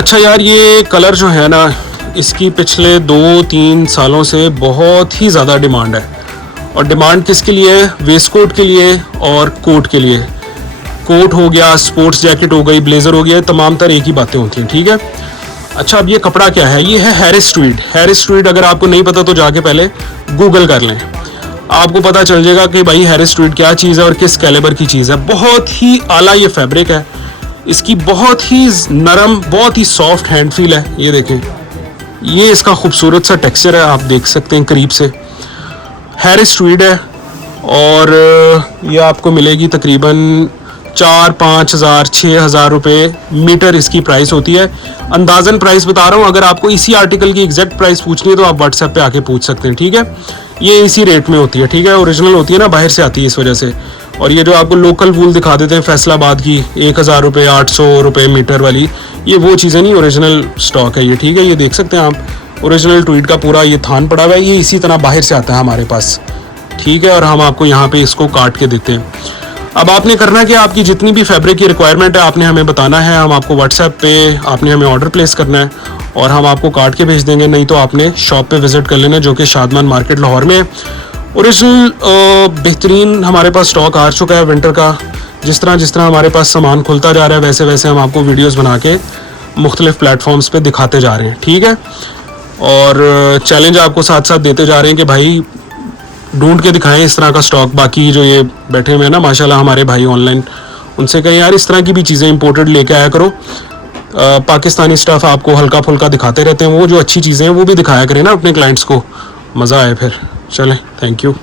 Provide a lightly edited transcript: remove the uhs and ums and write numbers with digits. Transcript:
अच्छा यार, ये कलर जो है ना, इसकी पिछले 2-3 सालों से बहुत ही ज़्यादा डिमांड है। और डिमांड किसके लिए है? वेस्ट कोट के लिए और कोट के लिए। कोट हो गया, स्पोर्ट्स जैकेट हो गई, ब्लेज़र हो गया, तमाम तरह एक ही बातें होती हैं, ठीक है। अच्छा, अब ये कपड़ा क्या है? ये है हैरिस ट्वीड। हैरिस ट्वीड अगर आपको नहीं पता तो जाके पहले गूगल कर लें, आपको पता चल जाएगा कि भाई हैरिस ट्वीड क्या चीज़ है और किस कैलिबर की चीज़ है। बहुत ही आला ये फैब्रिक है, इसकी बहुत ही नरम, बहुत ही सॉफ्ट हैंड फील है। ये देखें, ये इसका खूबसूरत सा टेक्सचर है, आप देख सकते हैं करीब से। हैरिस ट्वीड है और ये आपको मिलेगी तकरीबन 4-5 हज़ार 6 हज़ार रुपये मीटर इसकी प्राइस होती है। अंदाज़न प्राइस बता रहा हूँ, अगर आपको इसी आर्टिकल की एग्जैक्ट प्राइस पूछनी है तो आप व्हाट्सएप पे आके पूछ सकते हैं, ठीक है। ये इसी रेट में होती है, ठीक है। ओरिजिनल होती है ना, बाहर से आती है इस वजह से। और ये जो आपको लोकल वूल दिखा देते हैं फैसलाबाद की 1000 रुपये 800 रुपये मीटर वाली, ये वो चीज़ें नहीं, ओरिजिनल स्टॉक है ये, ठीक है। ये देख सकते हैं आप, ओरिजिनल ट्वीड का पूरा ये थान पड़ा हुआ है, ये इसी तरह बाहर से आता है हमारे पास, ठीक है। और हम आपको यहाँ पे इसको काट के देते हैं। अब आपने करना कि आपकी जितनी भी फैब्रिक की रिक्वायरमेंट है आपने हमें बताना है, हम आपको व्हाट्सएप पे आपने हमें ऑर्डर प्लेस करना है और हम आपको काट के भेज देंगे। नहीं तो आपने शॉप पे विज़िट कर लेना, जो कि शादमान मार्केट लाहौर में है। ओरिजिनल बेहतरीन हमारे पास स्टॉक आ चुका है विंटर का। जिस तरह हमारे पास सामान खुलता जा रहा है वैसे वैसे हम आपको वीडियोस बना के मुख्तलिफ प्लेटफॉर्म्स पे दिखाते जा रहे हैं, ठीक है। और चैलेंज आपको साथ साथ देते जा रहे हैं कि भाई ढूंढ के दिखाएं इस तरह का स्टॉक। बाकी जो ये बैठे हुए हैं ना माशाल्लाह हमारे भाई ऑनलाइन, उनसे कहें यार इस तरह की भी चीज़ें इंपोर्टेड लेके आया करो। पाकिस्तानी स्टफ़ आपको हल्का फुल्का दिखाते रहते हैं, वो जो अच्छी चीज़ें हैं वो भी दिखाया करें ना अपने क्लाइंट्स को, मज़ा आए फिर। चलें, थैंक यू।